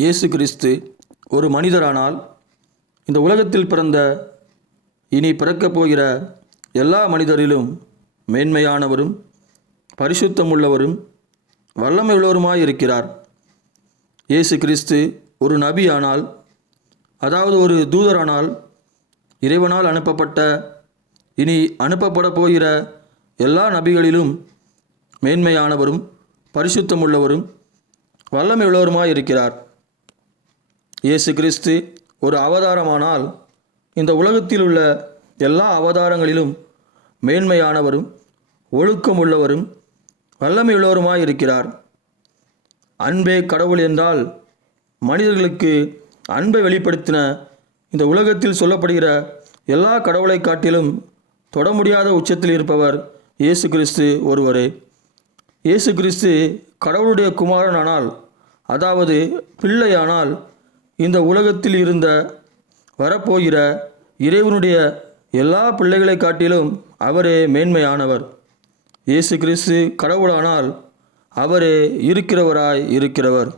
இயேசு கிறிஸ்து ஒரு மனிதரானால் இந்த உலகத்தில் பிறந்த இனி பிறக்கப் போகிற எல்லா மனிதரிலும் மேன்மையானவரும் பரிசுத்தமுள்ளவரும் வல்லமையுள்ளவருமாயிருக்கிறார். இயேசு கிறிஸ்து ஒரு நபியானால், அதாவது ஒரு தூதரானால், இறைவனால் அனுப்பப்பட்ட இனி அனுப்பப்பட போகிற எல்லா நபிகளிலும் மேன்மையானவரும் பரிசுத்தமுள்ளவரும் வல்லமையுள்ளவருமாயிருக்கிறார். இயேசு கிறிஸ்து ஒரு அவதாரமானால் இந்த உலகத்தில் உள்ள எல்லா அவதாரங்களிலும் மேன்மையானவரும் ஒழுக்கமுள்ளவரும் வல்லமையுள்ளவருமாயிருக்கிறார். அன்பே கடவுள் என்றால் மனிதர்களுக்கு அன்பை வெளிப்படுத்தின இந்த உலகத்தில் சொல்லப்படுகிற எல்லா கடவுளை காட்டிலும் தொட முடியாத உச்சத்தில் இருப்பவர் இயேசு கிறிஸ்து ஒருவரே. இயேசு கிறிஸ்து கடவுளுடைய குமாரனானால், அதாவது பிள்ளையானால், இந்த உலகத்தில் இருந்த வரப்போகிற இறைவனுடைய எல்லா பிள்ளைகளை காட்டிலும் அவரே மேன்மையானவர். இயேசு கிறிஸ்து கடவுளானால் அவரே இருக்கிறவராய் இருக்கிறவர்.